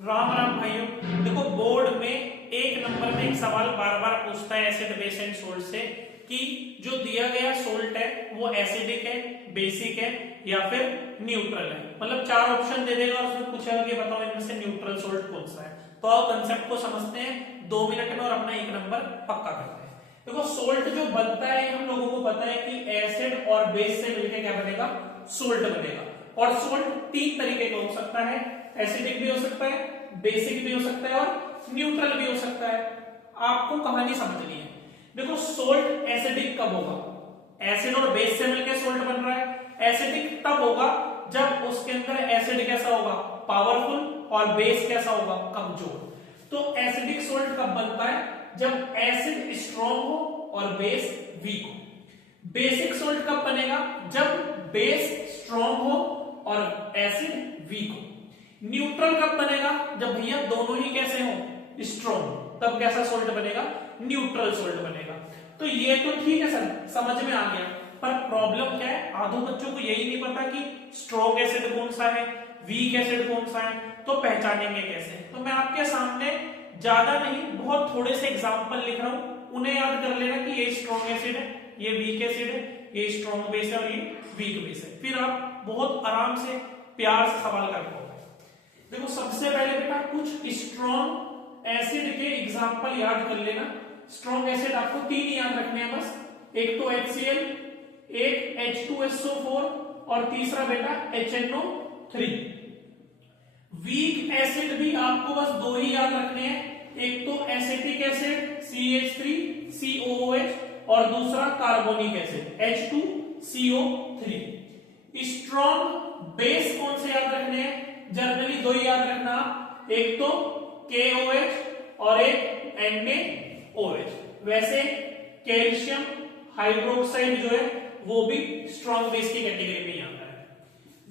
राम राम भाइयों। देखो बोर्ड में एक नंबर में एक सवाल बार बार पूछता है एसिड बेस एंड सोल्ट से कि जो दिया गया सोल्ट है वो एसिडिक है, बेसिक है या फिर न्यूट्रल है। मतलब चार ऑप्शन दे देगा और उसमें पूछेगा कि बताओ इनमें से न्यूट्रल सोल्ट कौन सा है। तो आओ कंसेप्ट को समझते हैं 2 मिनट में और अपना एक नंबर पक्का करते हैं। देखो सोल्ट जो बनता है हम लोगों को पता है कि एसिड और बेस से मिलकर क्या बनेगा, सोल्ट बनेगा। और सोल्ट 3 तरीके का हो सकता है, एसिडिक भी हो सकता है, बेसिक भी हो सकता है और न्यूट्रल भी हो सकता है। आपको कहानी समझनी है। देखो सोल्ट एसिडिक कब होगा, एसिड और बेस से मिलकर सोल्ट बन रहा है। एसिडिक तब होगा जब उसके अंदर एसिड कैसा होगा, पावरफुल, और बेस कैसा होगा, कमजोर। तो एसिडिक सोल्ट कब बनता है, जब एसिड स्ट्रॉन्ग हो और बेस वीक हो। बेसिक सोल्ट कब बनेगा, जब बेस स्ट्रॉन्ग हो और एसिड वीक हो। न्यूट्रल कब बनेगा, जब भैया दोनों ही कैसे हो, स्ट्रॉन्ग, तब कैसा सोल्ट बनेगा, न्यूट्रल सोल्ट बनेगा। तो ये तो ठीक है सर, समझ में आ गया। पर प्रॉब्लम क्या है, आधों बच्चों को यही नहीं पता कि स्ट्रॉन्ग एसिड कौन सा है, वीक एसिड कौन सा है, तो पहचानेंगे कैसे। तो मैं आपके सामने ज्यादा नहीं बहुत थोड़े से एग्जांपल लिख रहा हूं, उन्हें याद कर लेना कि ये स्ट्रॉन्ग एसिड है, ये वीक एसिड है, ये स्ट्रॉन्ग बेस है और ये वीक बेस है। फिर आप बहुत आराम से प्यार से सवाल कर पाओगे। देखो सबसे पहले बेटा कुछ स्ट्रॉन्ग एसिड के एग्जांपल याद कर लेना। स्ट्रॉन्ग एसिड आपको 3 ही याद रखने हैं बस, एक तो HCl, एक H2SO4 और तीसरा बेटा HNO3। वीक एसिड भी आपको बस 2 ही याद रखने हैं, एक तो एसिटिक एसिड CH3COOH और दूसरा carbonic acid H2CO3। Strong base कौन से याद रखने हैं, जनरली 2 ही याद रखना, एक तो KOH और एक NaOH। वैसे कैल्शियम हाइड्रोक्साइड जो है वो भी स्ट्रॉन्ग बेस की कैटेगरी में आता है।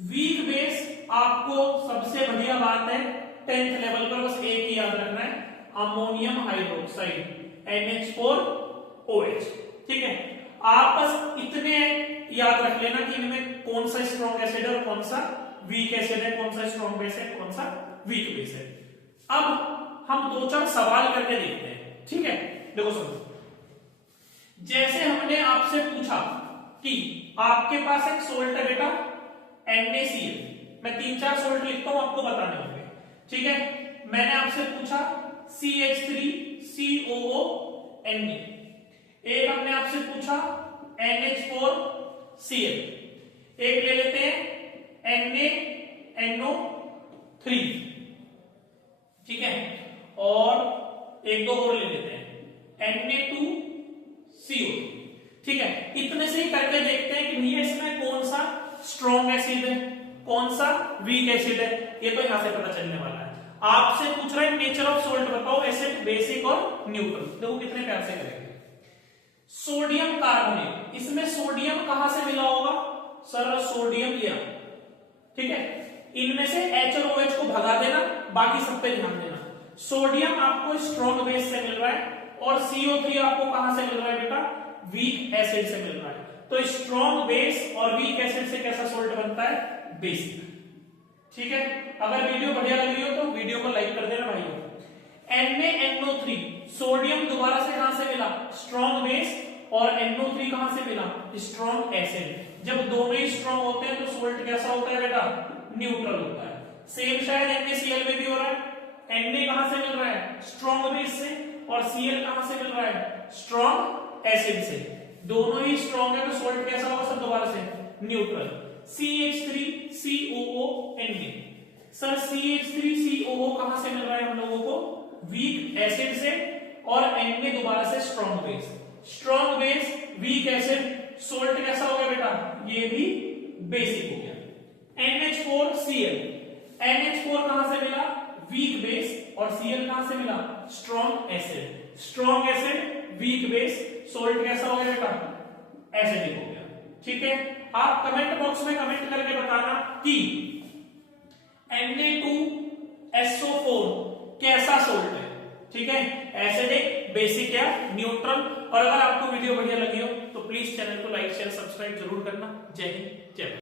वीक बेस आपको सबसे बढ़िया बात है 10th लेवल पर बस एक ही याद रखना है, अमोनियम हाइड्रोक्साइड NH4OH। ठीक है, आप बस इतने याद रख लेना कि इनमें कौन सा स्ट्रॉन्ग एसिड है और कौन सा वीक एसिड है, कौन सा स्ट्रॉन्ग बेस है, कौन सा वीक बेस है। अब हम 2-4 सवाल करके देखते हैं। ठीक है, देखो सुनो, जैसे हमने आपसे पूछा कि आपके पास एक सोल्ट है बेटा NaCl, मैं 3-4 सोल्ट लिखता हूं, आपको बताने होंगे। ठीक है, मैंने आपसे पूछा CH3COO Na, एक हमने आपसे पूछा NH4Cl, एक ले लेते हैं NaNO3। ठीक है, और एक दो और ले लेते हैं Na2CO। ठीक है, इतने से ही करके देखते हैं कि भैया इसमें कौन सा स्ट्रॉन्ग एसिड है, कौन सा वीक एसिड है। ये तो यहां से पता चलने वाला है। आपसे पूछ रहा है नेचर ऑफ सोल्ट बताओ, एसिड, बेसिक और न्यूट्रल। देखो कितने प्यार से करेंगे। सोडियम कार्बोनेट, इसमें सोडियम कहां से मिला होगा, सर सोडियम लिया। ठीक है, इनमें से H और OH को भगा देना, बाकी सब पे ध्यान देना। सोडियम आपको स्ट्रॉन्ग बेस से मिल रहा है और CO3 आपको कहां से मिल रहा है बेटा, वीक एसिड से मिल रहा है। तो स्ट्रॉन्ग बेस और वीक एसिड से कैसा सोल्ट बनता है, बेसिक। ठीक है, अगर वीडियो बढ़िया लग रही हो तो वीडियो को लाइक कर देना भाइयों। NaNO3, सोडियम दोबारा से कहां से मिला, स्ट्रॉन्ग बेस, और NO3 कहां से मिला, स्ट्रॉन्ग एसिड। जब दोनों ही स्ट्रॉन्ग होते हैं तो सोल्ट कैसा होता है बेटा, न्यूट्रल होता है। सेम शायद NaCl में भी हो रहा है। Na कहां से मिल रहा है, स्ट्रॉन्ग बेस से, और Cl कहां से मिल रहा है, स्ट्रॉन्ग एसिड से। दोनों ही स्ट्रॉन्ग है तो सोल्ट कैसा होगा सर, दोबारा से neutral. CH3COO Na, sir CH3COO कहां से मिल रहा है हम लोगों को, वीक एसिड से, और Na दोबारा से strong base. Strong base, weak acid, salt कैसा हो गया बेटा, ये भी बेसिक हो गया। NH4Cl, NH4 कहां से मिला, वीक बेस, और Cl कहां से मिला, strong acid. Strong acid, weak base, salt कैसा हो गया बेटा, एसिडिक हो गया। ठीक है, आप कमेंट बॉक्स में कमेंट करके बताना कि Na2SO4 कैसा सोल्ट है। ठीक है, एसिडिक, बेसिक या न्यूट्रल। और अगर आपको वीडियो बढ़िया लगी हो तो प्लीज चैनल को लाइक शेयर सब्सक्राइब जरूर करना। जय हिंद, जय भारत।